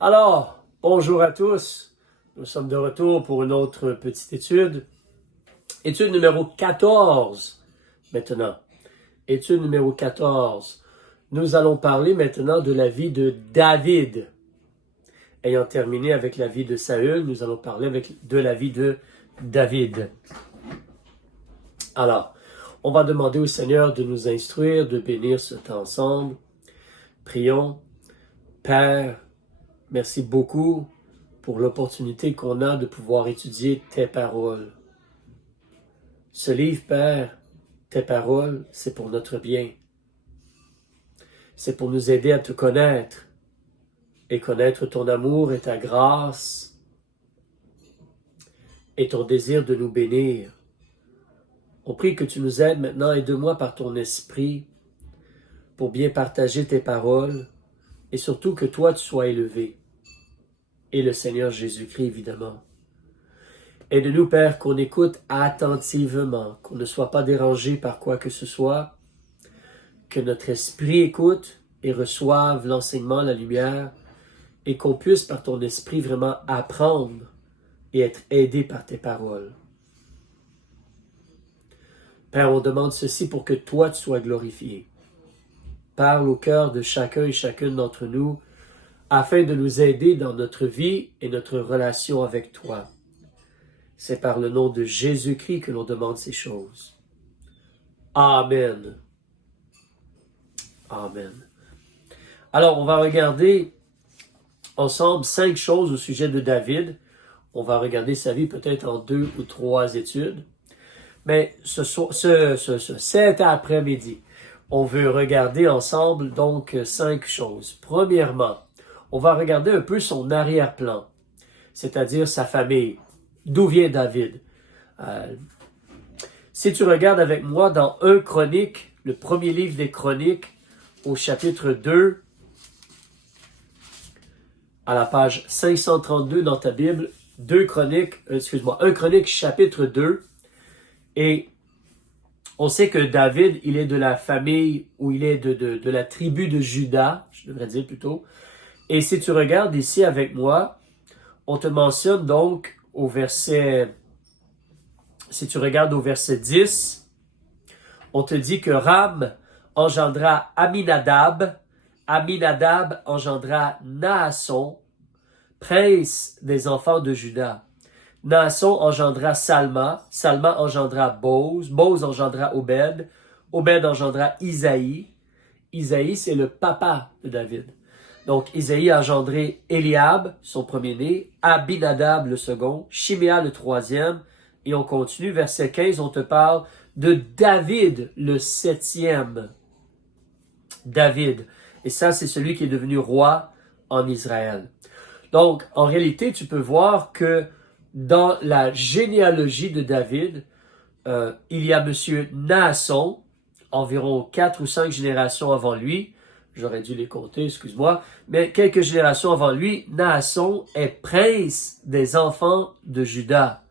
Alors, bonjour à tous. Nous sommes de retour pour une autre petite étude. Étude numéro 14 maintenant. Étude numéro 14. Nous allons parler maintenant de la vie de David. Ayant terminé avec la vie de Saül, nous allons parler de la vie de David. Alors, on va demander au Seigneur de nous instruire, de bénir ce temps ensemble. Prions. Père, merci beaucoup pour l'opportunité qu'on a de pouvoir étudier tes paroles. Ce livre, Père, tes paroles, c'est pour notre bien. C'est pour nous aider à te connaître et connaître ton amour et ta grâce et ton désir de nous bénir. On prie que tu nous aides maintenant, aide-moi par ton esprit pour bien partager tes paroles et surtout que toi tu sois élevé. Et le Seigneur Jésus-Christ, évidemment. Aide-nous, Père, qu'on écoute attentivement, qu'on ne soit pas dérangé par quoi que ce soit, que notre esprit écoute et reçoive l'enseignement, la lumière, et qu'on puisse, par ton esprit, vraiment apprendre et être aidé par tes paroles. Père, on demande ceci pour que toi, tu sois glorifié. Parle au cœur de chacun et chacune d'entre nous, afin de nous aider dans notre vie et notre relation avec toi. C'est par le nom de Jésus-Christ que l'on demande ces choses. Amen. Amen. Alors, on va regarder ensemble 5 choses au sujet de David. On va regarder sa vie peut-être en 2 ou 3 études. Mais cet après-midi, on veut regarder ensemble donc 5 choses. Premièrement, on va regarder un peu son arrière-plan, c'est-à-dire sa famille. D'où vient David? Si tu regardes avec moi dans 1 Chronique, le premier livre des Chroniques, au chapitre 2, à la page 532 dans ta Bible, 1 Chronique chapitre 2, et on sait que David, il est de la famille, ou il est de la tribu de Juda, je devrais dire plutôt. Et si tu regardes ici avec moi, on te mentionne donc au verset, si tu regardes au verset 10, on te dit que Ram engendra Aminadab, Aminadab engendra Naasson, prince des enfants de Juda. Naasson engendra Salma, Salma engendra Boz, Boz engendra Obed, Obed engendra Isaïe. Isaïe, c'est le papa de David. Donc, Isaïe a engendré Eliab, son premier-né, Abinadab, le second, Shiméa, le troisième, et on continue, verset 15, on te parle de David, le 7e. David. Et ça, c'est celui qui est devenu roi en Israël. Donc, en réalité, tu peux voir que dans la généalogie de David, il y a monsieur Naasson, environ 4 ou 5 générations avant lui. J'aurais dû les compter, excuse-moi. Mais quelques générations avant lui, Naasson est prince des enfants de Juda.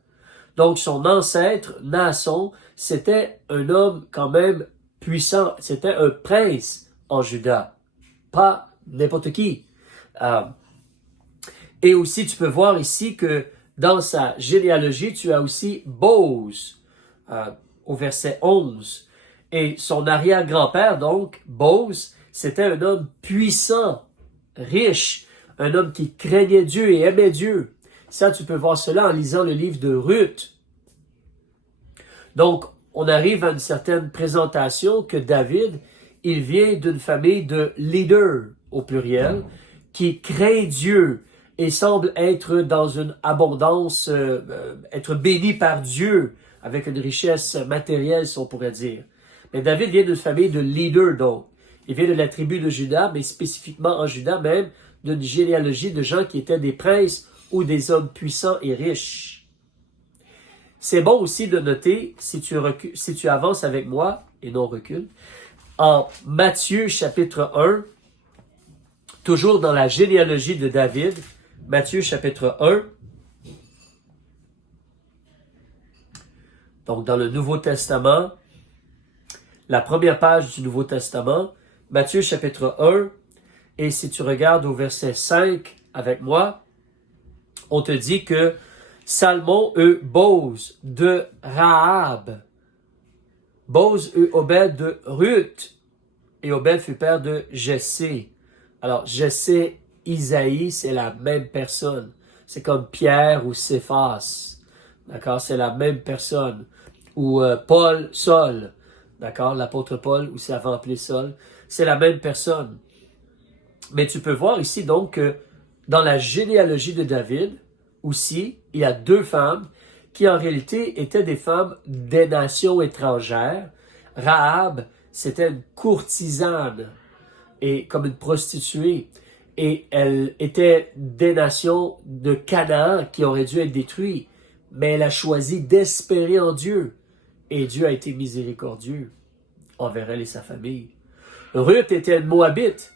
Donc, son ancêtre, Naasson, c'était un homme quand même puissant. C'était un prince en Juda. Pas n'importe qui. Et aussi, tu peux voir ici que dans sa généalogie, tu as aussi Boz, au verset 11. Et son arrière-grand-père, donc, Boz, c'était un homme puissant, riche, un homme qui craignait Dieu et aimait Dieu. Ça, tu peux voir cela en lisant le livre de Ruth. Donc, on arrive à une certaine présentation que David, il vient d'une famille de leaders, au pluriel, qui craint Dieu et semble être dans une abondance, être béni par Dieu, avec une richesse matérielle, si on pourrait dire. Mais David vient d'une famille de leaders, donc. Il vient de la tribu de Juda, mais spécifiquement en Juda même, d'une généalogie de gens qui étaient des princes ou des hommes puissants et riches. C'est bon aussi de noter, si tu avances avec moi, et non recule, en Matthieu chapitre 1, toujours dans la généalogie de David, Matthieu chapitre 1, donc dans le Nouveau Testament, la première page du Nouveau Testament, Matthieu chapitre 1, et si tu regardes au verset 5 avec moi, on te dit que Salmon eut Boz de Rahab. Boz eut Obed de Ruth. Et Obed fut père de Jessé. Alors, Jessé, Isaïe, c'est la même personne. C'est comme Pierre ou Céphas. D'accord? C'est la même personne. Ou Paul, Saul. D'accord? L'apôtre Paul, ou c'est avant appelé Saul. C'est la même personne. Mais tu peux voir ici donc que dans la généalogie de David, aussi, il y a deux femmes qui en réalité étaient des femmes des nations étrangères. Rahab, c'était une courtisane et comme une prostituée. Et elle était des nations de Canaan qui auraient dû être détruites. Mais elle a choisi d'espérer en Dieu. Et Dieu a été miséricordieux envers elle et sa famille. Ruth était une Moabite,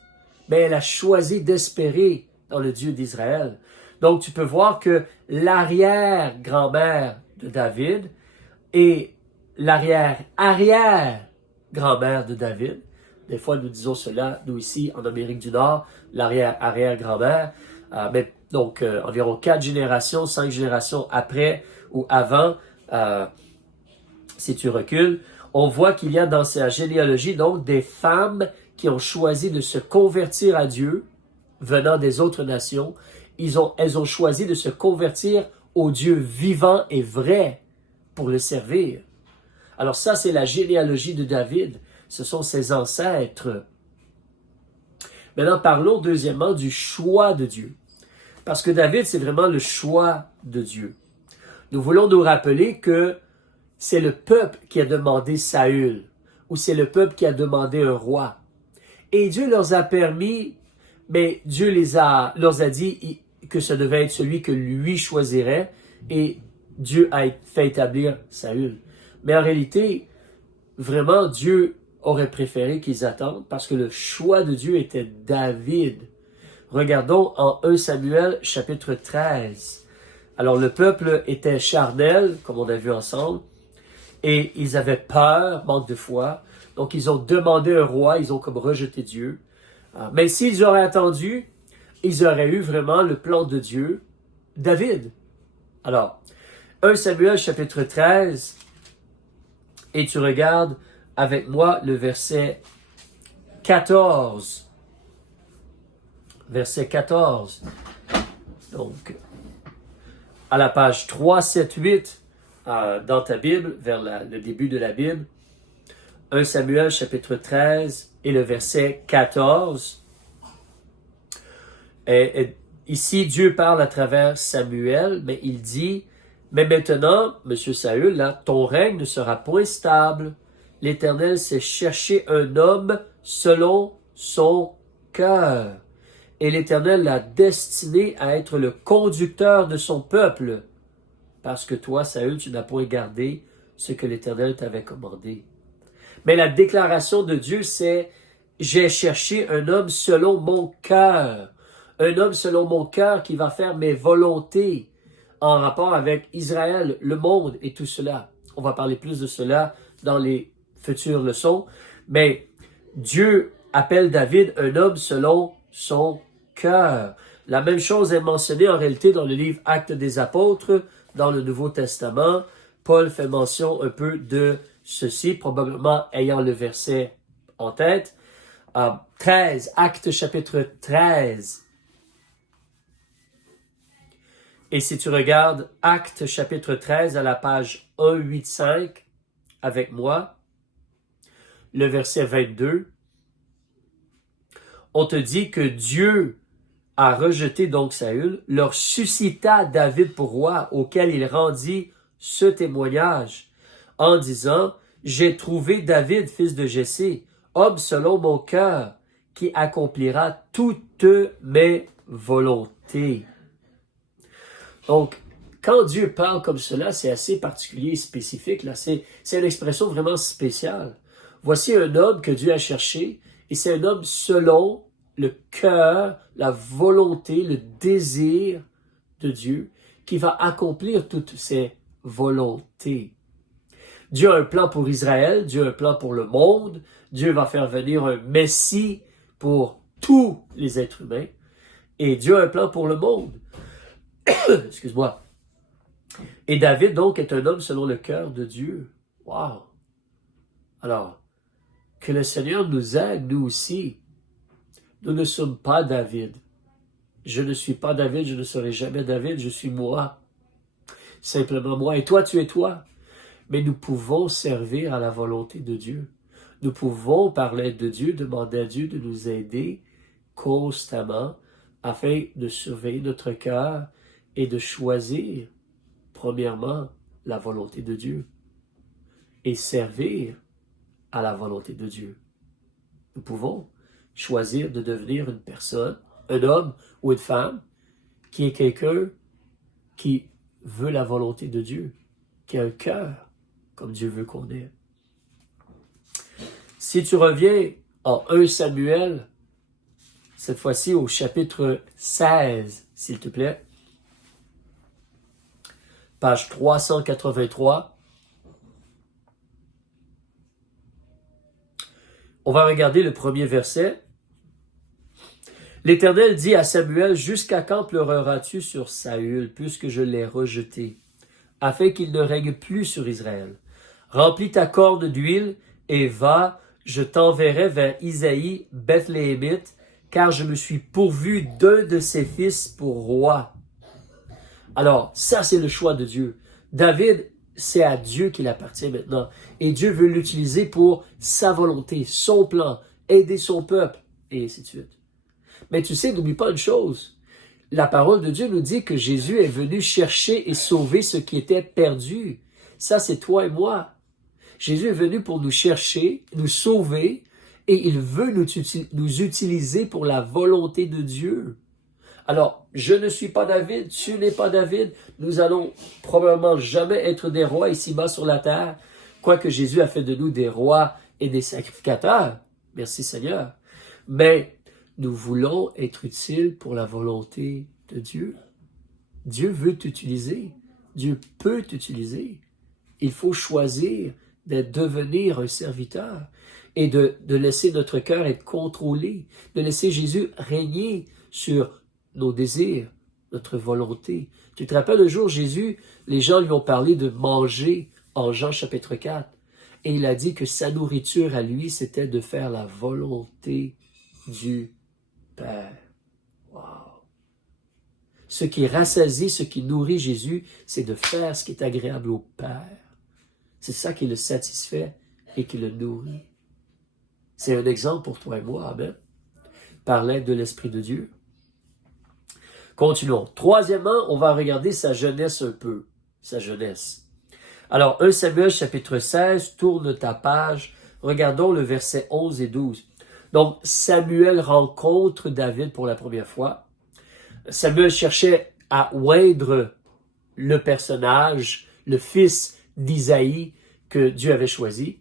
mais elle a choisi d'espérer dans le Dieu d'Israël. Donc tu peux voir que l'arrière-grand-mère de David et l'arrière-arrière-grand-mère de David, des fois nous disons cela, nous ici en Amérique du Nord, l'arrière-arrière-grand-mère, mais donc environ 4 générations, 5 générations après ou avant, si tu recules, on voit qu'il y a dans sa généalogie donc des femmes qui ont choisi de se convertir à Dieu, venant des autres nations. Elles ont choisi de se convertir au Dieu vivant et vrai pour le servir. Alors ça, c'est la généalogie de David. Ce sont ses ancêtres. Maintenant, parlons deuxièmement du choix de Dieu. Parce que David, c'est vraiment le choix de Dieu. Nous voulons nous rappeler que c'est le peuple qui a demandé Saül, ou c'est le peuple qui a demandé un roi. Et Dieu leur a permis, mais Dieu leur a dit que ce devait être celui que lui choisirait, et Dieu a fait établir Saül. Mais en réalité, vraiment, Dieu aurait préféré qu'ils attendent, parce que le choix de Dieu était David. Regardons en 1 Samuel, chapitre 13. Alors, le peuple était charnel, comme on a vu ensemble, et ils avaient peur, manque de foi. Donc, ils ont demandé un roi, ils ont comme rejeté Dieu. Mais s'ils auraient attendu, ils auraient eu vraiment le plan de Dieu, David. Alors, 1 Samuel chapitre 13, et tu regardes avec moi le verset 14. Verset 14. Donc, à la page 378 dans ta Bible, vers le début de la Bible, 1 Samuel chapitre 13 et le verset 14. Ici, Dieu parle à travers Samuel, mais il dit, « Mais maintenant, Monsieur Saül, là, ton règne ne sera point stable. L'Éternel s'est cherché un homme selon son cœur. Et l'Éternel l'a destiné à être le conducteur de son peuple. Parce que toi, Saül, tu n'as point gardé ce que l'Éternel t'avait commandé. » Mais la déclaration de Dieu, c'est « J'ai cherché un homme selon mon cœur. » Un homme selon mon cœur qui va faire mes volontés en rapport avec Israël, le monde et tout cela. On va parler plus de cela dans les futures leçons. Mais Dieu appelle David un homme selon son cœur. La même chose est mentionnée en réalité dans le livre Actes des Apôtres, dans le Nouveau Testament. Paul fait mention un peu de ceci, probablement ayant le verset en tête. 13, Actes chapitre 13. Et si tu regardes Actes chapitre 13 à la page 185 avec moi, le verset 22, on te dit que Dieu a rejeté donc Saül, leur suscita David pour roi, auquel il rendit ce témoignage, en disant, « J'ai trouvé David, fils de Jessé, homme selon mon cœur, qui accomplira toutes mes volontés. » Donc, quand Dieu parle comme cela, c'est assez particulier et spécifique. Là, c'est une expression vraiment spéciale. Voici un homme que Dieu a cherché, et c'est un homme selon le cœur, la volonté, le désir de Dieu, qui va accomplir toutes ses volontés. Dieu a un plan pour Israël, Dieu a un plan pour le monde, Dieu va faire venir un Messie pour tous les êtres humains. Et Dieu a un plan pour le monde. Excuse-moi. Et David, donc, est un homme selon le cœur de Dieu. Wow! Alors, que le Seigneur nous aide, nous aussi. Nous ne sommes pas David. Je ne suis pas David, je ne serai jamais David, je suis moi. Simplement moi. Et toi, tu es toi. Mais nous pouvons servir à la volonté de Dieu. Nous pouvons, par l'aide de Dieu, demander à Dieu de nous aider constamment afin de surveiller notre cœur et de choisir, premièrement, la volonté de Dieu et servir à la volonté de Dieu. Nous pouvons choisir de devenir une personne, un homme ou une femme, qui est quelqu'un qui veut la volonté de Dieu, qui a un cœur comme Dieu veut qu'on ait. Si tu reviens en 1 Samuel, cette fois-ci au chapitre 16, s'il te plaît, page 383, on va regarder le premier verset. L'Éternel dit à Samuel, « Jusqu'à quand pleureras-tu sur Saül, puisque je l'ai rejeté, afin qu'il ne règne plus sur Israël? Remplis ta corne d'huile et va, je t'enverrai vers Isaïe, Bethléemite, car je me suis pourvu d'un de ses fils pour roi. » Alors, ça c'est le choix de Dieu. David, c'est à Dieu qu'il appartient maintenant. Et Dieu veut l'utiliser pour sa volonté, son plan, aider son peuple, et ainsi de suite. Mais tu sais, n'oublie pas une chose. La parole de Dieu nous dit que Jésus est venu chercher et sauver ce qui était perdu. Ça, c'est toi et moi. Jésus est venu pour nous chercher, nous sauver, et il veut nous utiliser pour la volonté de Dieu. Alors, je ne suis pas David, tu n'es pas David. Nous allons probablement jamais être des rois ici-bas sur la terre, quoique Jésus a fait de nous des rois et des sacrificateurs. Merci Seigneur. Mais nous voulons être utiles pour la volonté de Dieu. Dieu veut t'utiliser. Dieu peut t'utiliser. Il faut choisir de devenir un serviteur et de laisser notre cœur être contrôlé, de laisser Jésus régner sur nos désirs, notre volonté. Tu te rappelles le jour Jésus, les gens lui ont parlé de manger en Jean chapitre 4 et il a dit que sa nourriture à lui, c'était de faire la volonté du Père. Wow! Ce qui rassasie, ce qui nourrit Jésus, c'est de faire ce qui est agréable au Père. C'est ça qui le satisfait et qui le nourrit. C'est un exemple pour toi et moi, amen. Par l'aide de l'Esprit de Dieu. Continuons. Troisièmement, on va regarder sa jeunesse un peu. Sa jeunesse. Alors, 1 Samuel chapitre 16, tourne ta page. Regardons le verset 11 et 12. Donc, Samuel rencontre David pour la première fois. Samuel cherchait à oindre le personnage, le fils d'Isaïe que Dieu avait choisi.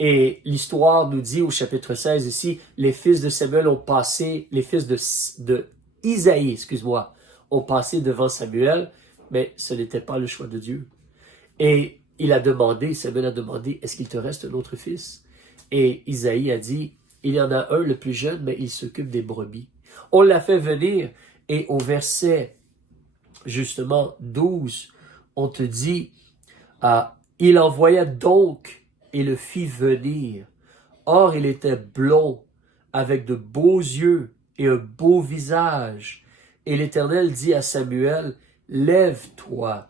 Et l'histoire nous dit au chapitre 16 ici, les fils de Samuel ont passé, les fils de Isaïe, excuse-moi, ont passé devant Samuel, mais ce n'était pas le choix de Dieu. Et Samuel a demandé, est-ce qu'il te reste un autre fils? Et Isaïe a dit, il y en a un, le plus jeune, mais il s'occupe des brebis. On l'a fait venir et au verset, justement, 12, on te dit, il envoya donc et le fit venir. Or, il était blond, avec de beaux yeux et un beau visage. Et l'Éternel dit à Samuel, lève-toi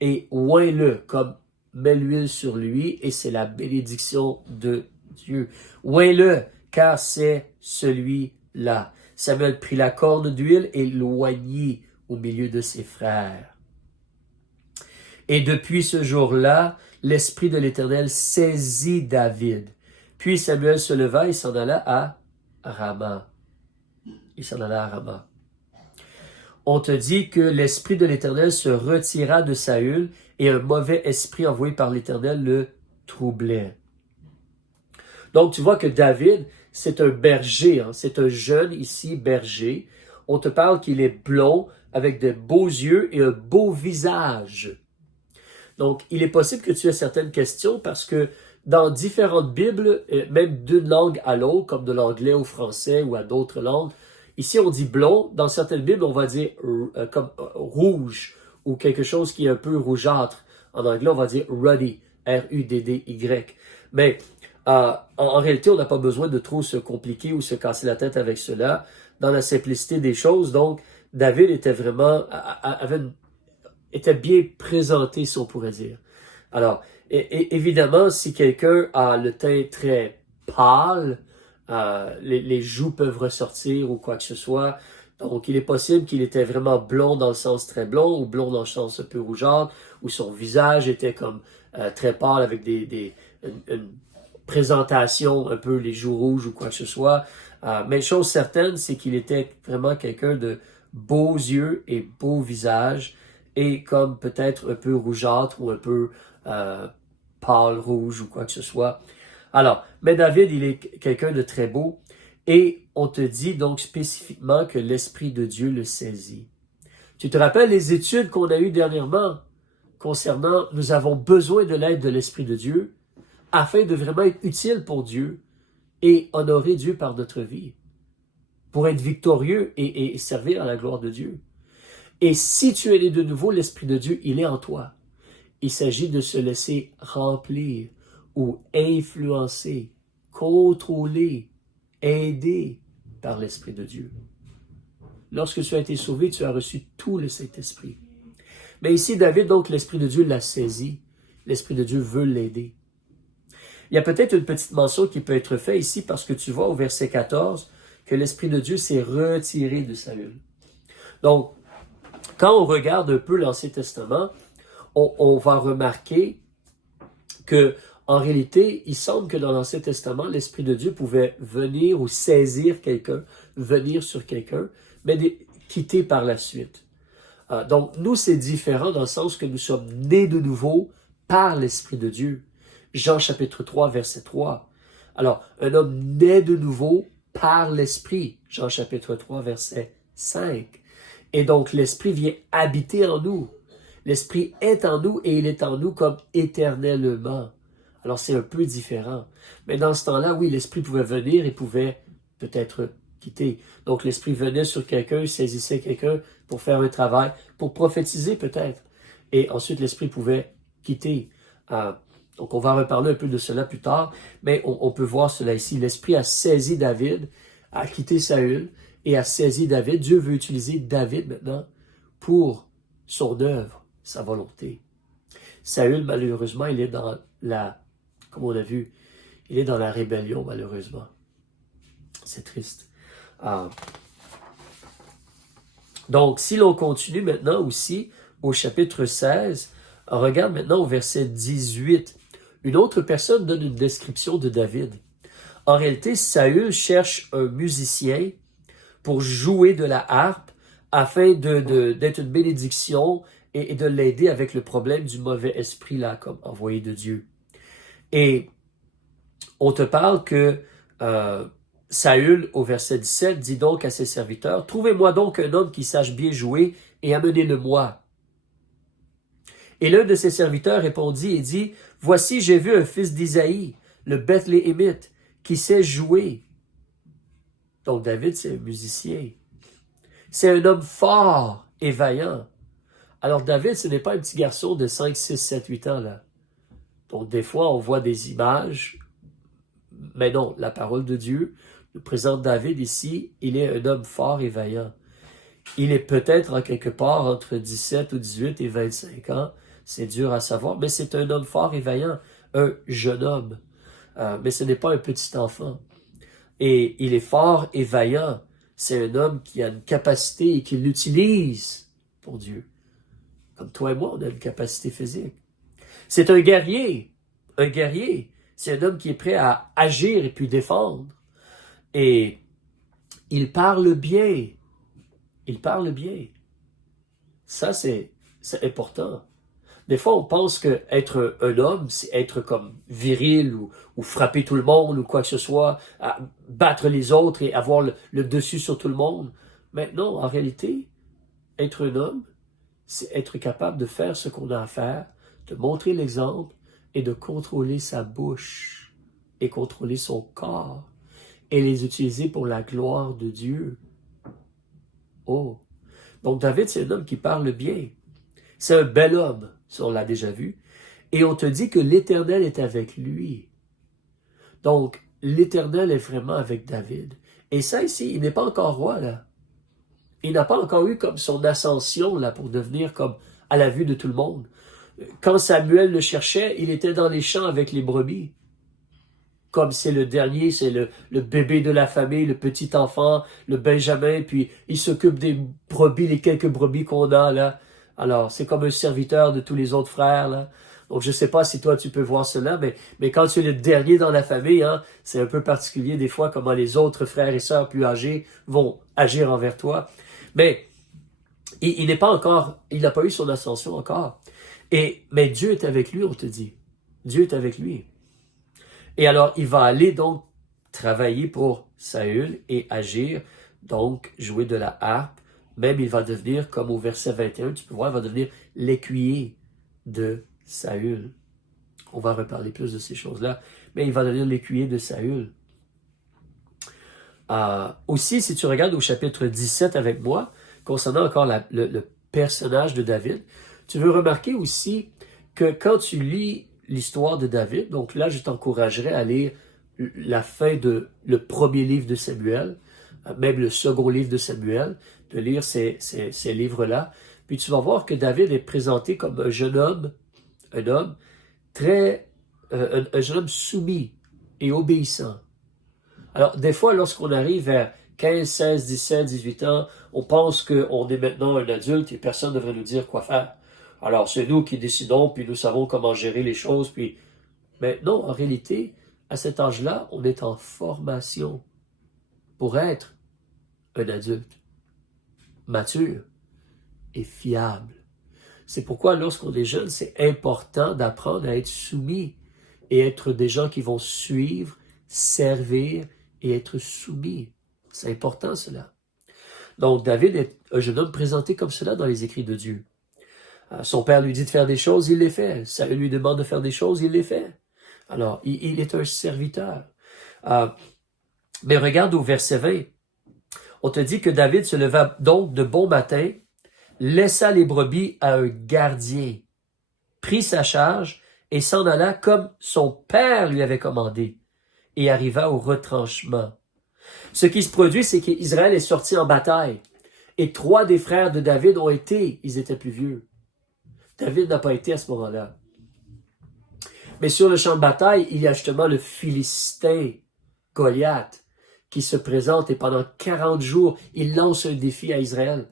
et oins-le, comme mets l'huile sur lui, et c'est la bénédiction de Dieu. Oins-le, car c'est celui-là. Samuel prit la corne d'huile et l'oignit au milieu de ses frères. Et depuis ce jour-là, l'Esprit de l'Éternel saisit David. Puis Samuel se leva et s'en alla à Rama. On te dit que l'Esprit de l'Éternel se retira de Saül et un mauvais esprit envoyé par l'Éternel le troublait. Donc tu vois que David, c'est un berger, c'est un jeune ici berger. On te parle qu'il est blond, avec de beaux yeux et un beau visage. Donc, il est possible que tu aies certaines questions parce que dans différentes Bibles, même d'une langue à l'autre, comme de l'anglais au français ou à d'autres langues, Ici, on dit blond. Dans certaines Bibles, on va dire comme rouge ou quelque chose qui est un peu rougeâtre. En anglais, on va dire ruddy, R-U-D-D-Y. Mais en réalité, on n'a pas besoin de trop se compliquer ou se casser la tête avec cela. Dans la simplicité des choses, donc, David était vraiment, était bien présenté, si on pourrait dire. Alors, évidemment, si quelqu'un a le teint très pâle, les joues peuvent ressortir ou quoi que ce soit. Donc, il est possible qu'il était vraiment blond dans le sens très blond ou blond dans le sens un peu rougeâtre, ou son visage était comme très pâle avec une présentation un peu les joues rouges ou quoi que ce soit. Mais chose certaine, c'est qu'il était vraiment quelqu'un de beaux yeux et beau visage et comme peut-être un peu rougeâtre ou un peu pâle rouge ou quoi que ce soit. Alors, mais David, il est quelqu'un de très beau et on te dit donc spécifiquement que l'Esprit de Dieu le saisit. Tu te rappelles les études qu'on a eues dernièrement concernant nous avons besoin de l'aide de l'Esprit de Dieu afin de vraiment être utile pour Dieu et honorer Dieu par notre vie, pour être victorieux et servir à la gloire de Dieu. Et si tu es né de nouveau, l'Esprit de Dieu, il est en toi. Il s'agit de se laisser remplir ou influencer, contrôler, aider par l'Esprit de Dieu. Lorsque tu as été sauvé, tu as reçu tout le Saint-Esprit. Mais ici, David, donc, l'Esprit de Dieu l'a saisi. L'Esprit de Dieu veut l'aider. Il y a peut-être une petite mention qui peut être faite ici parce que tu vois au verset 14 que l'Esprit de Dieu s'est retiré de Saül. Donc, quand on regarde un peu l'Ancien Testament, on va remarquer que, en réalité, il semble que dans l'Ancien Testament, l'Esprit de Dieu pouvait venir ou saisir quelqu'un, venir sur quelqu'un, mais quitter par la suite. Donc, nous, c'est différent dans le sens que nous sommes nés de nouveau par l'Esprit de Dieu. Jean chapitre 3, verset 3. Alors, un homme naît de nouveau par l'Esprit. Jean chapitre 3, verset 5. Et donc, l'Esprit vient habiter en nous. L'Esprit est en nous et il est en nous comme éternellement. Alors, c'est un peu différent. Mais dans ce temps-là, oui, l'Esprit pouvait venir et pouvait peut-être quitter. Donc, l'Esprit venait sur quelqu'un, saisissait quelqu'un pour faire un travail, pour prophétiser peut-être. Et ensuite, l'Esprit pouvait quitter. Donc, on va reparler un peu de cela plus tard, mais on peut voir cela ici. L'Esprit a saisi David, a quitté Saül et a saisi David. Dieu veut utiliser David maintenant pour son œuvre, sa volonté. Saül, malheureusement, il est dans comme on a vu, il est dans la rébellion, malheureusement. C'est triste. Donc, si l'on continue maintenant aussi au chapitre 16, on regarde maintenant au verset 18. Une autre personne donne une description de David. En réalité, Saül cherche un musicien pour jouer de la harpe afin d'être une bénédiction et de l'aider avec le problème du mauvais esprit là, comme envoyé de Dieu. Et on te parle que Saül, au verset 17, dit donc à ses serviteurs, « Trouvez-moi donc un homme qui sache bien jouer et amenez-le-moi. » Et l'un de ses serviteurs répondit et dit, « Voici, j'ai vu un fils d'Isaïe, le Bethléemite, qui sait jouer. » Donc David, c'est un musicien. C'est un homme fort et vaillant. Alors David, ce n'est pas un petit garçon de 5, 6, 7, 8 ans là. Donc des fois, on voit des images, mais non, la parole de Dieu nous présente David ici, il est un homme fort et vaillant. Il est peut-être en quelque part entre 17 ou 18 et 25 ans, c'est dur à savoir, mais c'est un homme fort et vaillant, un jeune homme. Mais ce n'est pas un petit enfant. Et il est fort et vaillant. C'est un homme qui a une capacité et qui l'utilise pour Dieu. Comme toi et moi, on a une capacité physique. C'est un guerrier. Un guerrier. C'est un homme qui est prêt à agir et puis défendre. Et il parle bien. Il parle bien. Ça, c'est important. Des fois, on pense que être un homme, c'est être comme viril ou frapper tout le monde ou quoi que ce soit, battre les autres et avoir le dessus sur tout le monde. Mais non, en réalité, être un homme, c'est être capable de faire ce qu'on a à faire, de montrer l'exemple et de contrôler sa bouche et contrôler son corps et les utiliser pour la gloire de Dieu. Oh. Donc David, c'est un homme qui parle bien. C'est un bel homme, ça on l'a déjà vu. Et on te dit que l'Éternel est avec lui. Donc, l'Éternel est vraiment avec David. Et ça ici, il n'est pas encore roi, là. Il n'a pas encore eu comme son ascension, là, pour devenir comme à la vue de tout le monde. Quand Samuel le cherchait, il était dans les champs avec les brebis. Comme c'est le dernier, c'est le bébé de la famille, le petit enfant, le Benjamin, puis il s'occupe des brebis, les quelques brebis qu'on a, là. Alors, c'est comme un serviteur de tous les autres frères, là. Donc, je sais pas si toi, tu peux voir cela, mais quand tu es le dernier dans la famille, hein, c'est un peu particulier des fois comment les autres frères et sœurs plus âgés vont agir envers toi. Mais, il n'est pas encore, il n'a pas eu son ascension encore. Mais Dieu est avec lui, on te dit. Dieu est avec lui. Et alors, il va aller donc travailler pour Saül et agir, donc jouer de la harpe. Même il va devenir, comme au verset 21, tu peux voir, il va devenir l'écuyer de Saül. On va reparler plus de ces choses-là, mais il va devenir l'écuyer de Saül. Aussi, si tu regardes au chapitre 17 avec moi, concernant encore le personnage de David, tu veux remarquer aussi que quand tu lis l'histoire de David, donc là, je t'encouragerais à lire la fin de le premier livre de Samuel, même le second livre de Samuel, de lire ces livres-là. Puis tu vas voir que David est présenté comme un jeune homme très, un jeune homme soumis et obéissant. Alors, des fois, lorsqu'on arrive vers 15, 16, 17, 18 ans, on pense qu'on est maintenant un adulte et personne ne devrait nous dire quoi faire. Alors, c'est nous qui décidons, puis nous savons comment gérer les choses, puis... Mais non, en réalité, à cet âge-là, on est en formation pour être un adulte mature et fiable. C'est pourquoi, lorsqu'on est jeune, c'est important d'apprendre à être soumis et être des gens qui vont suivre, servir et être soumis. C'est important, cela. Donc, David est un jeune homme présenté comme cela dans les écrits de Dieu. Son père lui dit de faire des choses, il les fait. Saül lui demande de faire des choses, il les fait. Alors, il est un serviteur. Mais regarde au verset 20. On te dit que David se leva donc de bon matin, laissa les brebis à un gardien, prit sa charge et s'en alla comme son père lui avait commandé, et arriva au retranchement. Ce qui se produit, c'est qu'Israël est sorti en bataille, et 3 des frères de David ont été, ils étaient plus vieux. David n'a pas été à ce moment-là. Mais sur le champ de bataille, il y a justement le Philistin, Goliath, qui se présente et pendant 40 jours, il lance un défi à Israël.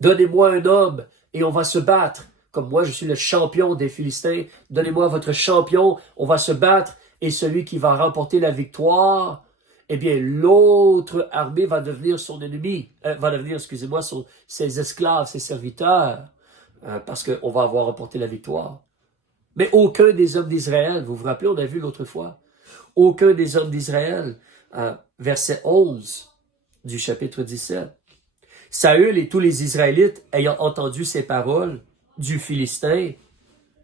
Donnez-moi un homme et on va se battre. Comme moi, je suis le champion des Philistins. Donnez-moi votre champion, on va se battre. Et celui qui va remporter la victoire, eh bien, l'autre armée va devenir son ennemi, ses esclaves, ses serviteurs. Parce qu'on va avoir remporté la victoire. Mais aucun des hommes d'Israël, vous vous rappelez, on a vu l'autre fois, aucun des hommes d'Israël, verset 11 du chapitre 17. Saül et tous les Israélites, ayant entendu ces paroles du Philistin,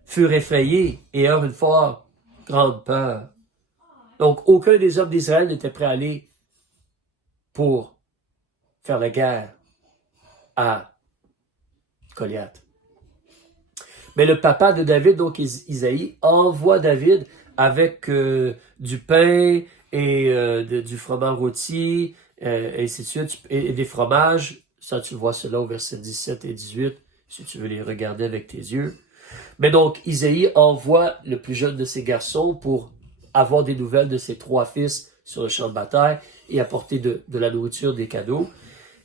furent effrayés et eurent une fort grande peur. Donc, aucun des hommes d'Israël n'était prêt à aller pour faire la guerre à Goliath. Mais le papa de David, donc Isaïe, envoie David avec du pain et du fromage rôti, et ainsi de suite, et des fromages. Ça, tu vois cela au verset 17 et 18, si tu veux les regarder avec tes yeux. Mais donc, Isaïe envoie le plus jeune de ses garçons pour avoir des nouvelles de ses 3 fils sur le champ de bataille et apporter de la nourriture, des cadeaux.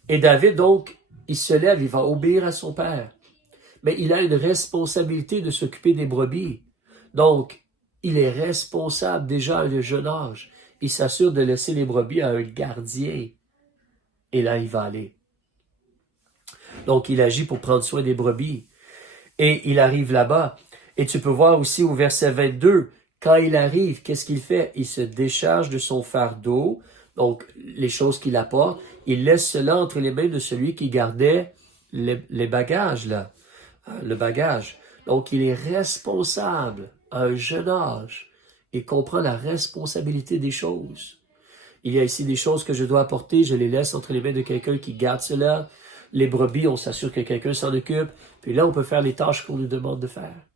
Et David, donc, il se lève, il va obéir à son père. Mais il a une responsabilité de s'occuper des brebis. Donc, il est responsable déjà à un jeune âge. Il s'assure de laisser les brebis à un gardien. Et là, il va aller. Donc, il agit pour prendre soin des brebis. Et il arrive là-bas. Et tu peux voir aussi au verset 22, quand il arrive, qu'est-ce qu'il fait? Il se décharge de son fardeau, donc les choses qu'il apporte. Il laisse cela entre les mains de celui qui gardait les bagages, là. Le bagage. Donc, il est responsable à un jeune âge et comprend la responsabilité des choses. Il y a ici des choses que je dois apporter, je les laisse entre les mains de quelqu'un qui garde cela. Les brebis, on s'assure que quelqu'un s'en occupe. Puis là, on peut faire les tâches qu'on nous demande de faire.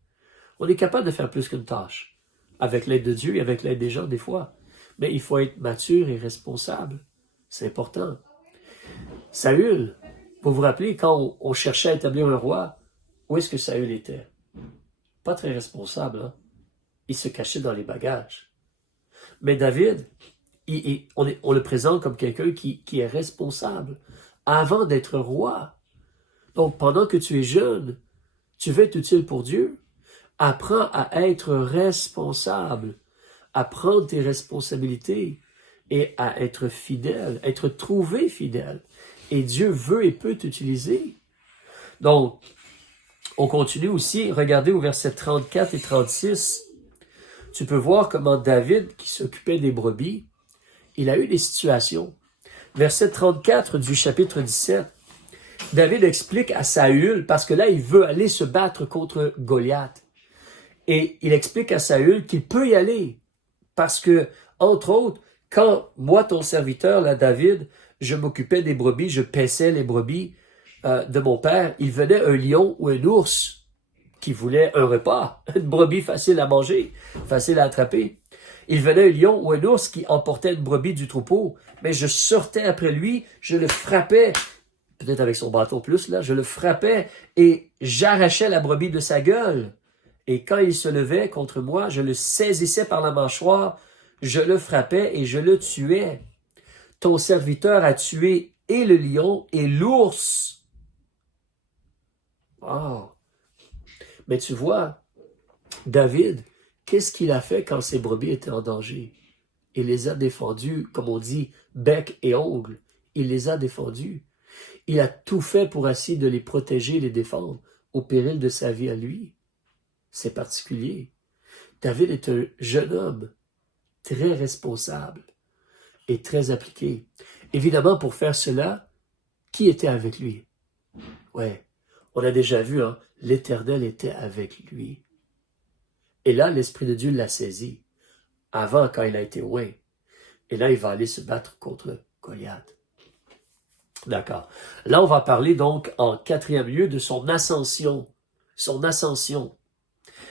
On est capable de faire plus qu'une tâche. Avec l'aide de Dieu et avec l'aide des gens, des fois. Mais il faut être mature et responsable. C'est important. Saül, vous vous rappelez, quand on cherchait à établir un roi, où est-ce que Saül était? Pas très responsable, hein? Il se cachait dans les bagages. Mais David, on le présente comme quelqu'un qui est responsable avant d'être roi. Donc, pendant que tu es jeune, tu veux être utile pour Dieu. Apprends à être responsable, à prendre tes responsabilités et à être fidèle, être trouvé fidèle. Et Dieu veut et peut t'utiliser. Donc, on continue aussi, regardez au verset 34 et 36, tu peux voir comment David, qui s'occupait des brebis, il a eu des situations. Verset 34 du chapitre 17, David explique à Saül, parce que là, il veut aller se battre contre Goliath. Et il explique à Saül qu'il peut y aller. Parce que, entre autres, quand moi, ton serviteur, là, David, je m'occupais des brebis, je paissais les brebis de mon père, il venait un lion ou un ours qui voulait un repas, une brebis facile à manger, facile à attraper. Il venait un lion ou un ours qui emportait une brebis du troupeau, mais je sortais après lui, je le frappais, peut-être avec son bâton plus, là, je le frappais et j'arrachais la brebis de sa gueule. Et quand il se levait contre moi, je le saisissais par la mâchoire, je le frappais et je le tuais. Ton serviteur a tué et le lion et l'ours. Oh. Mais tu vois, David, qu'est-ce qu'il a fait quand ses brebis étaient en danger? Il les a défendus, comme on dit, bec et ongle. Il les a défendus. Il a tout fait pour essayer de les protéger et les défendre, au péril de sa vie à lui. C'est particulier. David est un jeune homme, très responsable et très appliqué. Évidemment, pour faire cela, qui était avec lui? Ouais, on a déjà vu, hein, l'Éternel était avec lui. Et là, l'Esprit de Dieu l'a saisi, avant quand il a été loin. Et là, il va aller se battre contre Goliath. D'accord. Là, on va parler donc en quatrième lieu de son ascension. Son ascension.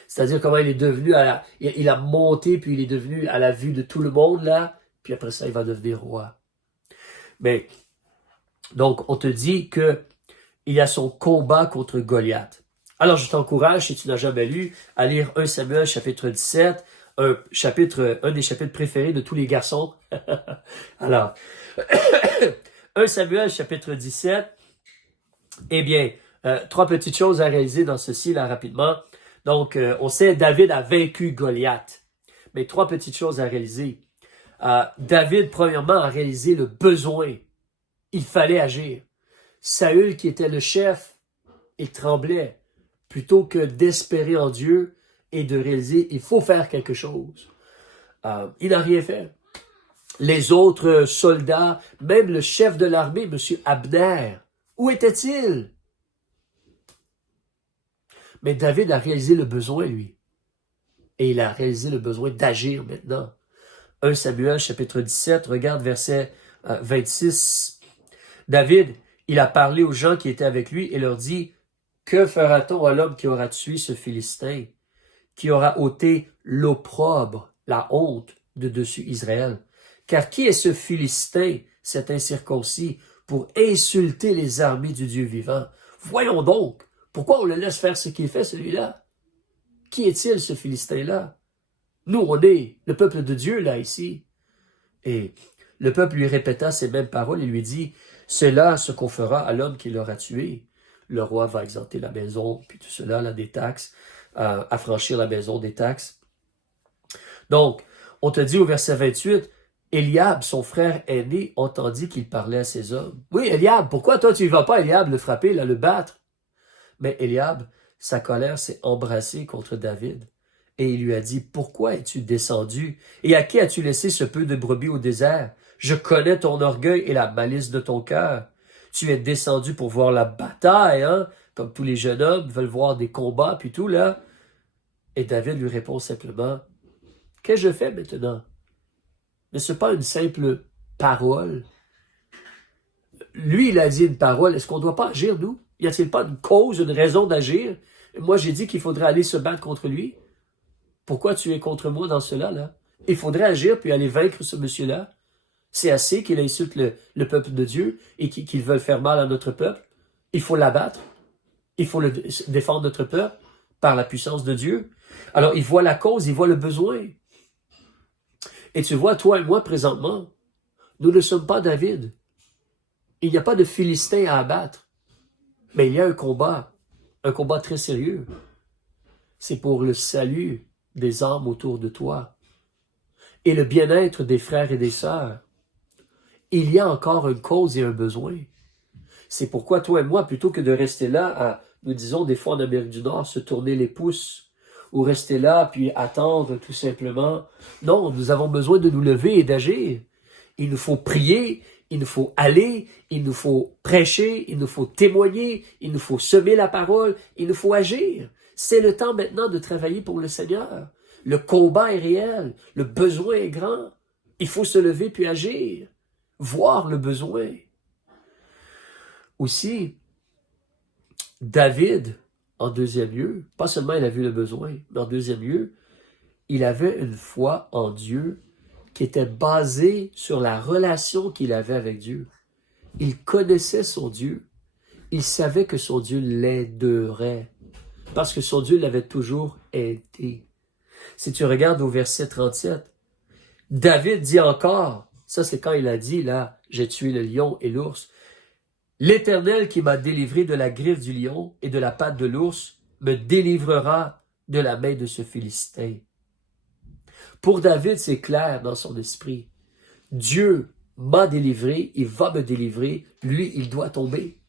C'est-à-dire comment il est devenu il a monté, puis il est devenu à la vue de tout le monde, là, puis après ça, il va devenir roi. Mais, donc, on te dit que il y a son combat contre Goliath. Alors, je t'encourage, si tu n'as jamais lu, à lire 1 Samuel, chapitre 17, un des chapitres préférés de tous les garçons. Alors, 1 Samuel, chapitre 17, eh bien, trois petites choses à réaliser dans ceci, là, rapidement. Donc, on sait David a vaincu Goliath. Mais trois petites choses à réaliser. David, premièrement, a réalisé le besoin. Il fallait agir. Saül, qui était le chef, il tremblait. Plutôt que d'espérer en Dieu et de réaliser, il faut faire quelque chose. Il n'a rien fait. Les autres soldats, même le chef de l'armée, M. Abner, où était-il? Mais David a réalisé le besoin, lui. Et il a réalisé le besoin d'agir maintenant. 1 Samuel, chapitre 17, regarde verset 26. David, il a parlé aux gens qui étaient avec lui et leur dit, « Que fera-t-on à l'homme qui aura tué ce Philistin, qui aura ôté l'opprobre, la honte de dessus Israël? Car qui est ce Philistin, cet incirconcis, pour insulter les armées du Dieu vivant? Voyons donc, pourquoi on le laisse faire ce qu'il fait, celui-là? Qui est-il, ce Philistin-là? Nous, on est le peuple de Dieu, là, ici. » Et le peuple lui répéta ces mêmes paroles et lui dit, « C'est là ce qu'on fera à l'homme qui l'aura tué. Le roi va exempter la maison, puis tout cela, là, des taxes, affranchir la maison des taxes. » Donc, on te dit au verset 28, Eliab, son frère aîné, entendit qu'il parlait à ses hommes. « Oui, Eliab, pourquoi toi tu ne vas pas, Eliab, le frapper, là, le battre? » Mais Eliab, sa colère s'est embrassée contre David. Et il lui a dit, « Pourquoi es-tu descendu? Et à qui as-tu laissé ce peu de brebis au désert? Je connais ton orgueil et la malice de ton cœur. Tu es descendu pour voir la bataille, hein? Comme tous les jeunes hommes veulent voir des combats, puis tout, là. » Et David lui répond simplement, « Qu'ai-je fait maintenant? Ne ce pas une simple parole? lui, il a dit une parole. Est-ce qu'on ne doit pas agir, nous? Y a-t-il pas une cause, une raison d'agir? Moi, j'ai dit qu'il faudrait aller se battre contre lui. Pourquoi tu es contre moi dans cela, là? Il faudrait agir puis aller vaincre ce monsieur-là. C'est assez qu'il insulte le peuple de Dieu et qu'il veuille faire mal à notre peuple. Il faut l'abattre. Il faut défendre notre peuple par la puissance de Dieu. Alors, il voit la cause, il voit le besoin. Et tu vois, toi et moi, présentement, nous ne sommes pas David. Il n'y a pas de Philistin à abattre. Mais il y a un combat très sérieux. C'est pour le salut des âmes autour de toi et le bien-être des frères et des sœurs. Il y a encore une cause et un besoin. C'est pourquoi toi et moi, plutôt que de rester là à, nous disons des fois en Amérique du Nord, se tourner les pouces ou rester là puis attendre tout simplement. Non, nous avons besoin de nous lever et d'agir. Il nous faut prier, il nous faut aller, il nous faut prêcher, il nous faut témoigner, il nous faut semer la parole, il nous faut agir. C'est le temps maintenant de travailler pour le Seigneur. Le combat est réel, le besoin est grand. Il faut se lever puis agir, voir le besoin. Aussi, David, en deuxième lieu, pas seulement il a vu le besoin, mais en deuxième lieu, il avait une foi en Dieu qui était basée sur la relation qu'il avait avec Dieu. Il connaissait son Dieu. Il savait que son Dieu l'aiderait, parce que son Dieu l'avait toujours aidé. Si tu regardes au verset 37, David dit encore, ça c'est quand il a dit, là, j'ai tué le lion et l'ours, l'Éternel qui m'a délivré de la griffe du lion et de la patte de l'ours me délivrera de la main de ce Philistin. Pour David, c'est clair dans son esprit. Dieu m'a délivré, il va me délivrer, lui, il doit tomber.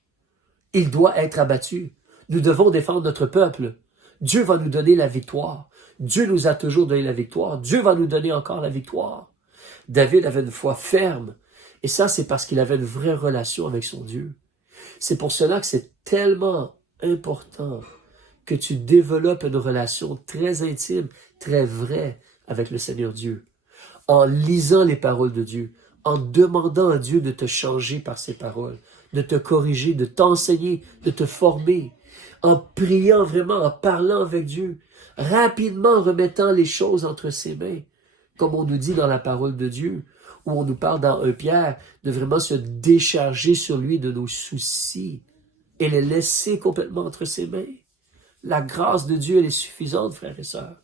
Il doit être abattu. Nous devons défendre notre peuple. Dieu va nous donner la victoire. Dieu nous a toujours donné la victoire. Dieu va nous donner encore la victoire. David avait une foi ferme. Et ça, c'est parce qu'il avait une vraie relation avec son Dieu. C'est pour cela que c'est tellement important que tu développes une relation très intime, très vraie avec le Seigneur Dieu. En lisant les paroles de Dieu, en demandant à Dieu de te changer par ses paroles, de te corriger, de t'enseigner, de te former, en priant vraiment, en parlant avec Dieu, rapidement remettant les choses entre ses mains, comme on nous dit dans la parole de Dieu, où on nous parle dans 1 Pierre de vraiment se décharger sur lui de nos soucis et les laisser complètement entre ses mains. La grâce de Dieu, elle est suffisante, frères et sœurs.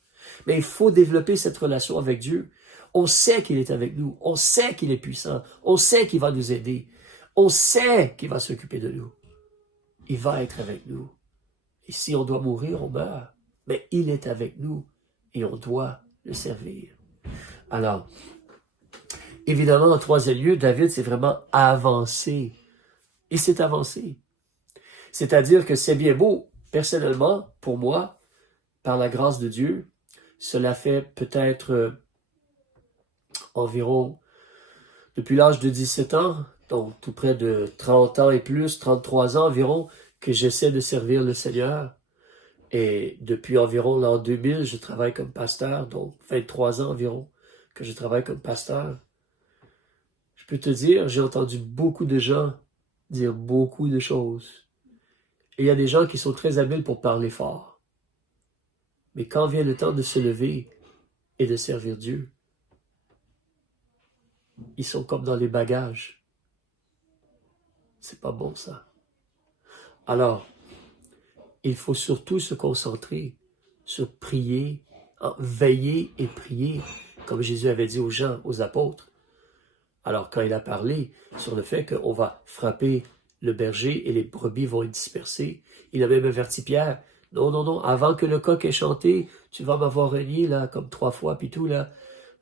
Mais il faut développer cette relation avec Dieu. On sait qu'il est avec nous. On sait qu'il est puissant. On sait qu'il va nous aider. On sait qu'il va s'occuper de nous. Il va être avec nous. Et si on doit mourir, on meurt. Mais il est avec nous et on doit le servir. Alors, évidemment, en troisième lieu, David s'est vraiment avancé. Il s'est avancé. C'est-à-dire que c'est bien beau, personnellement, pour moi, par la grâce de Dieu, cela fait peut-être environ, depuis l'âge de 17 ans, donc tout près de 30 ans et plus, 33 ans environ, que j'essaie de servir le Seigneur. Et depuis environ l'an 2000, je travaille comme pasteur, donc 23 ans environ que je travaille comme pasteur. Je peux te dire, j'ai entendu beaucoup de gens dire beaucoup de choses. Et il y a des gens qui sont très habiles pour parler fort. Mais quand vient le temps de se lever et de servir Dieu, ils sont comme dans les bagages. C'est pas bon ça. Alors, il faut surtout se concentrer sur prier, veiller et prier, comme Jésus avait dit aux gens, aux apôtres. Alors, quand il a parlé sur le fait qu'on va frapper le berger et les brebis vont être dispersées, il a même averti Pierre, non, non, non, avant que le coq ait chanté, tu vas m'avoir renié, là, comme 3 fois, puis tout, là.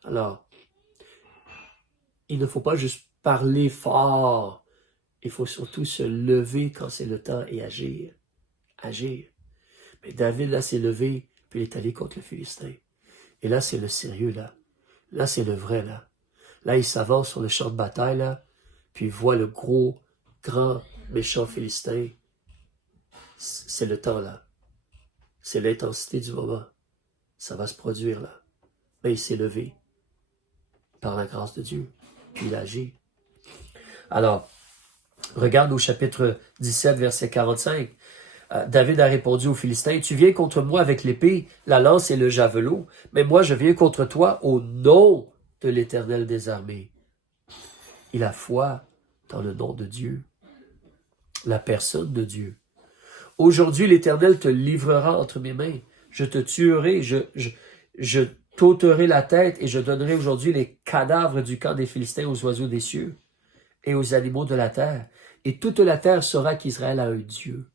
Alors, il ne faut pas juste parler fort, il faut surtout se lever quand c'est le temps et agir. Agir. Mais David, là, s'est levé, puis il est allé contre le Philistin. Et là, c'est le sérieux, là. Là, c'est le vrai, là. Là, il s'avance sur le champ de bataille, là, puis il voit le gros, grand, méchant Philistin. C'est le temps, là. C'est l'intensité du moment. Ça va se produire, là. Mais il s'est levé par la grâce de Dieu, puis il a agi. Alors, Regarde au chapitre 17, verset 45. David a répondu aux Philistins, « Tu viens contre moi avec l'épée, la lance et le javelot, mais moi je viens contre toi au nom de l'Éternel des armées. » Il a foi dans le nom de Dieu, la personne de Dieu. Aujourd'hui, l'Éternel te livrera entre mes mains. Je te tuerai, je t'ôterai la tête et je donnerai aujourd'hui les cadavres du camp des Philistins aux oiseaux des cieux et aux animaux de la terre. Et toute la terre saura qu'Israël a un Dieu.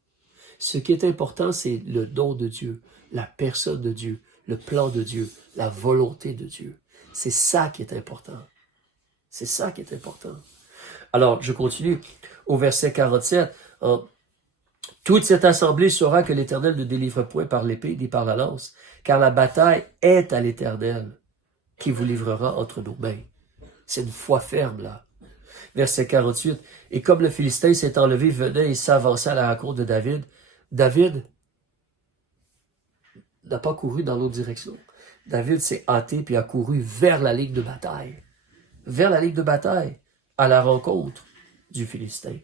Ce qui est important, c'est le nom de Dieu, la personne de Dieu, le plan de Dieu, la volonté de Dieu. C'est ça qui est important. C'est ça qui est important. Alors, je continue au verset 47. Toute cette assemblée saura que l'Éternel ne délivre point par l'épée ni par la lance, car la bataille est à l'Éternel qui vous livrera entre nos mains. C'est une foi ferme, là. Verset 48. Et comme le Philistin s'est enlevé, venait et s'avança à la rencontre de David, David n'a pas couru dans l'autre direction. David s'est hâté puis a couru vers la ligne de bataille. Vers la ligne de bataille, à la rencontre du Philistin.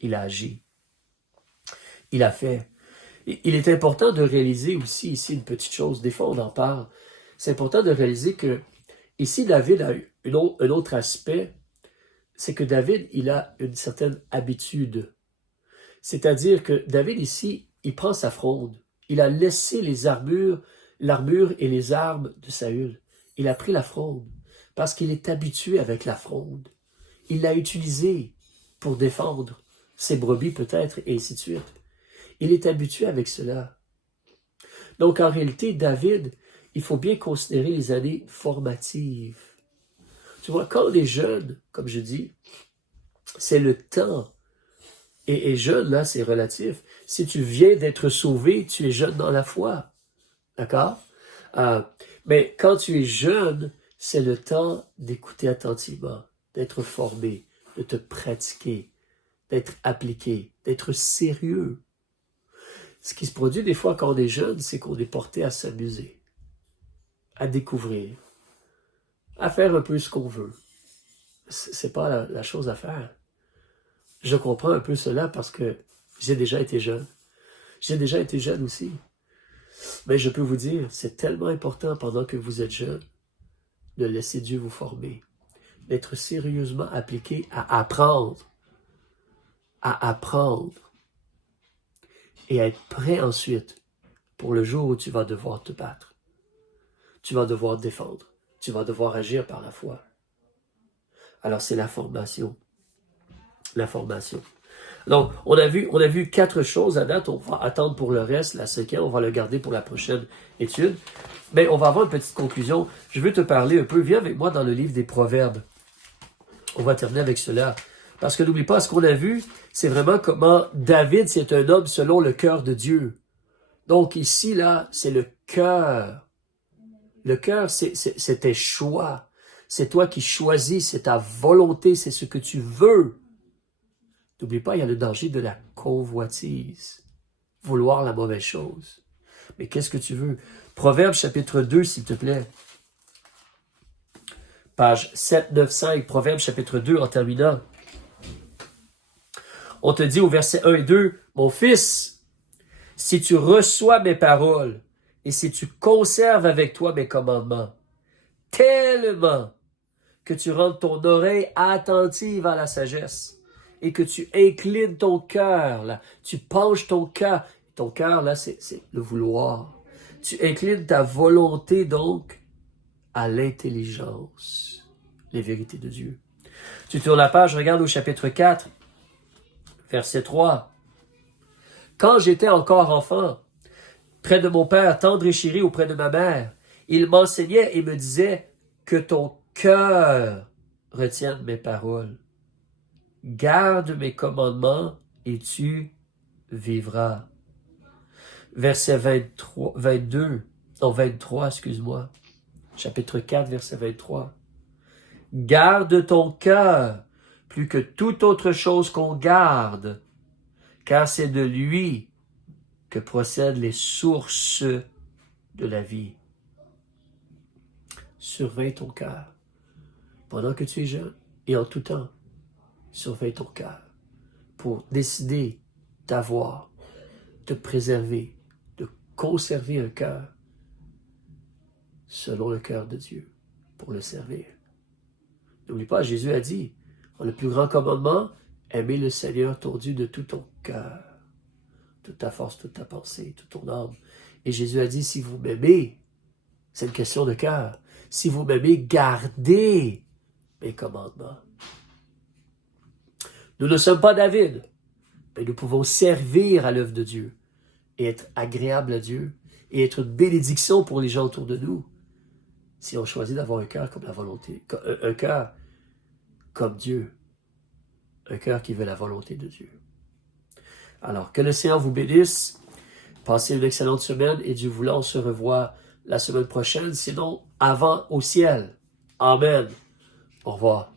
Il a agi. Il a fait. Il est important de réaliser aussi ici une petite chose. Des fois, on en parle. C'est important de réaliser que ici, David a eu un autre aspect. C'est que David, il a une certaine habitude. C'est-à-dire que David ici, il prend sa fronde. Il a laissé l'armure et les armes de Saül. Il a pris la fronde parce qu'il est habitué avec la fronde. Il l'a utilisée pour défendre ses brebis peut-être et ainsi de suite. Il est habitué avec cela. Donc en réalité, David, il faut bien considérer les années formatives. Tu vois, quand on est jeune, comme je dis, c'est le temps. Et jeune, là, c'est relatif. Si tu viens d'être sauvé, tu es jeune dans la foi. D'accord? Mais quand tu es jeune, c'est le temps d'écouter attentivement, d'être formé, de te pratiquer, d'être appliqué, d'être sérieux. Ce qui se produit des fois quand on est jeune, c'est qu'on est porté à s'amuser, à découvrir, à faire un peu ce qu'on veut. C'est pas la chose à faire. Je comprends un peu cela parce que j'ai déjà été jeune. J'ai déjà été jeune aussi. Mais je peux vous dire, c'est tellement important pendant que vous êtes jeune de laisser Dieu vous former, d'être sérieusement appliqué à apprendre et à être prêt ensuite pour le jour où tu vas devoir te battre. Tu vas devoir te défendre. Tu vas devoir agir par la foi. Alors c'est la formation. La formation. Donc, on a vu 4 choses à date. On va attendre pour le reste, la 5e, on va le garder pour la prochaine étude. Mais on va avoir une petite conclusion. Je veux te parler un peu. Viens avec moi dans le livre des Proverbes. On va terminer avec cela. Parce que n'oublie pas, ce qu'on a vu, c'est vraiment comment David, c'est un homme selon le cœur de Dieu. Donc ici, là, c'est le cœur. Le cœur, c'est tes choix. C'est toi qui choisis, c'est ta volonté, c'est ce que tu veux. N'oublie pas, il y a le danger de la convoitise. Vouloir la mauvaise chose. Mais qu'est-ce que tu veux? Proverbe chapitre 2, s'il te plaît. Page 795, Proverbe chapitre 2, en terminant. On te dit au verset 1 et 2, « Mon fils, si tu reçois mes paroles et si tu conserves avec toi mes commandements, tellement que tu rendes ton oreille attentive à la sagesse et que tu inclines ton cœur, là, tu penches ton cœur. Ton cœur, là, c'est le vouloir. Tu inclines ta volonté, donc, à l'intelligence, les vérités de Dieu. Tu tournes la page, regarde au chapitre 4, verset 3. « Quand j'étais encore enfant, près de mon père, tendre et chéri auprès de ma mère, il m'enseignait et me disait que ton cœur retienne mes paroles. Garde mes commandements et tu vivras. » Verset 23, excuse-moi. Chapitre 4, verset 23. « Garde ton cœur plus que toute autre chose qu'on garde, car c'est de lui que procèdent les sources de la vie. » Surveille ton cœur pendant que tu es jeune et en tout temps. Surveille ton cœur. pour décider d'avoir, de préserver, de conserver un cœur selon le cœur de Dieu pour le servir. N'oublie pas, Jésus a dit, dans le plus grand commandement, aimer le Seigneur ton Dieu de tout ton cœur, toute ta force, toute ta pensée, toute ton âme. Et Jésus a dit, si vous m'aimez, c'est une question de cœur. Si vous m'aimez, gardez mes commandements. Nous ne sommes pas David, mais nous pouvons servir à l'œuvre de Dieu et être agréable à Dieu et être une bénédiction pour les gens autour de nous si on choisit d'avoir un cœur comme la volonté, un cœur comme Dieu, un cœur qui veut la volonté de Dieu. Alors, que le Seigneur vous bénisse, passez une excellente semaine et Dieu voulant, on se revoit la semaine prochaine, sinon avant au ciel. Amen. Au revoir.